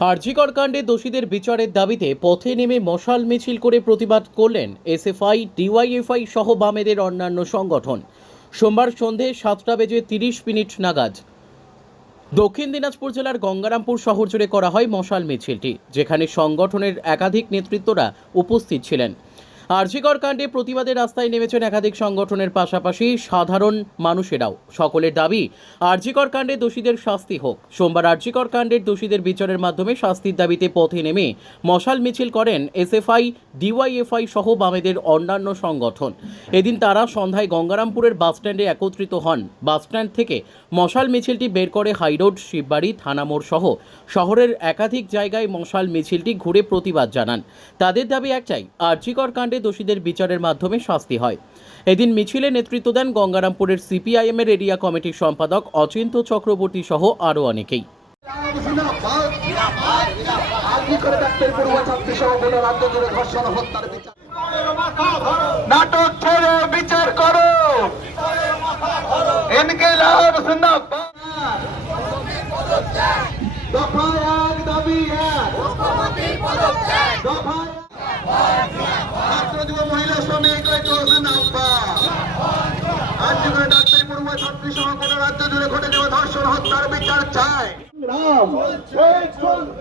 আরজিকর কাণ্ডে দোষীদের বিচারের দাবিতে পথে নেমে মশাল মিছিল করে প্রতিবাদ করলেন এসএফআই, ডিওয়াইএফআই সহ বামেদের অন্যান্য সংগঠন। সোমবার সন্ধে 7:30 নাগাদ দক্ষিণ দিনাজপুর জেলার গঙ্গারামপুর শহর জুড়ে করা হয় মশাল মিছিলটি, যেখানে সংগঠনের একাধিক নেতৃত্বরা উপস্থিত ছিলেন। আরজিকর কাণ্ডে প্রতিবাদের রাস্তায় নেমেছেন একাধিক সংগঠনের পাশাপাশি সাধারণ মানুষেরাও। সকলের দাবি, আরজিকর কাণ্ডে দোষীদের শাস্তি হোক। সোমবার আরজিকর কাণ্ডের দোষীদের বিচারের মাধ্যমে শাস্তির দাবিতে পথে নেমে মশাল মিছিল করেন এসএফআই, ডিওয়াইএফআই সহ বামেদের অন্যান্য সংগঠন। এদিন তারা সন্ধ্যায় গঙ্গারামপুরের বাসস্ট্যান্ডে একত্রিত হন। বাসস্ট্যান্ড থেকে মশাল মিছিলটি বের করে হাইরোড, শিববাড়ি, থানামোড় সহ শহরের একাধিক জায়গায় মশাল মিছিলটি ঘুরে প্রতিবাদ জানান। তাদের দাবি একটাই, আরজিকর কাণ্ডে দোষীদের বিচারের মাধ্যমে শাস্তি হয়। এদিন মিছিলে নেতৃত্ব দেন গঙ্গারামপুরের সিপিআইএমের এরিয়া কমিটির সম্পাদক অচিন্ত চক্রবর্তী সহ আরও অনেকেই। নাটক ছেড়ে বিচার করো, ইনকিলাব জিন্দাবাদ। দফা এক, দাবি এক, দফা ছাত্র যুব মহিলা শ্রমিক ঐক্য জিন্দাবাদ। আজকের ডাক্তারি পড়ুয়া ছাত্রী সহ গোটা রাজ্য জুড়ে ঘটে যাওয়া ধর্ষণ হত্যার বিচার চাই।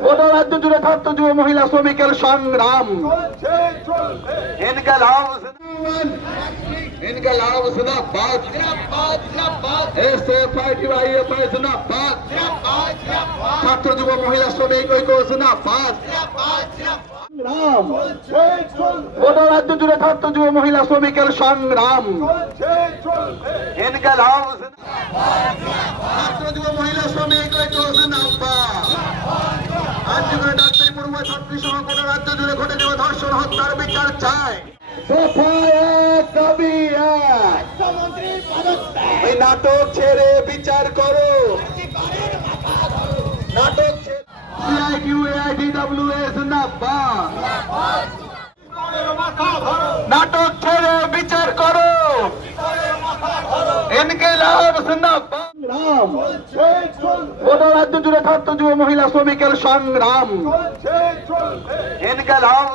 গোটা রাজ্য জুড়ে ছাত্র যুব মহিলা শ্রমিকের সংগ্রাম। ইনকিলাব ইনকিলাব জিন্দাবাদ, এসএফআই, ডিওয়াইএফআই জিন্দাবাদ, ছাত্র যুব মহিলা শ্রমিক ঐক্য জিন্দাবাদ। গোটা রাজ্য জুড়ে ছাত্র যুব মহিলা শ্রমিকের সংগ্রাম। ইনকিলাব ছাত্র যুব মহিলা শ্রমিক ঐক্য জিন্দাবাদ। আজকের ডাক্তারি পড়ুয়া ছাত্রী সহ গোটা রাজ্য জুড়ে ঘটে যাওয়া ধর্ষণ হত্যার বিচার চাই। এই নাটক ছেড়ে বিচার করো, নাটক ছেড়ে নাটক ছেড়ে বিচার করো, ইনকিলাব জিন্দাবাদ। গোটা রাজ্য জুড়ে ছাত্র যুব মহিলা শ্রমিকের সংগ্রাম। ইনকিলাব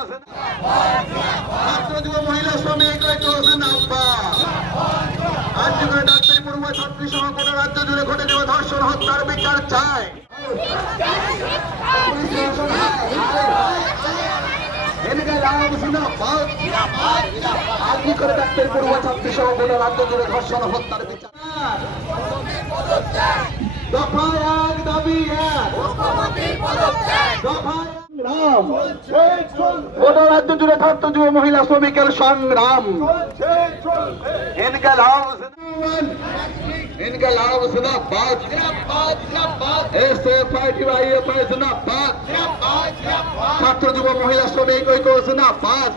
ছাত্র যুব মহিলা শ্রমিক ঐক্য জিন্দাবাদ। আজকের ডাক্তারি পড়ুয়া ছাত্রী সহ গোটা রাজ্য জুড়ে ঘটে যাওয়া ধর্ষণ হত্যার বিচার চাই। ইনকিলাব জিন্দাবাদ। আজকের ডাক্তারি পড়ুয়া ছাত্রী সহ গোটা রাজ্য জুড়ে ধর্ষণ হত্যার বিচার। দফা এক, দাবি এক, দফা গোটা রাজ্য জুড়ে ছাত্র যুব মহিলা শ্রমিকের সংগ্রাম। ইনকিলাব ইনকিলাব জিন্দাবাদ, এসএফআই, ডিওয়াইএফআই জিন্দাবাদ, ছাত্র যুব মহিলা শ্রমিক ঐক্য জিন্দাবাদ।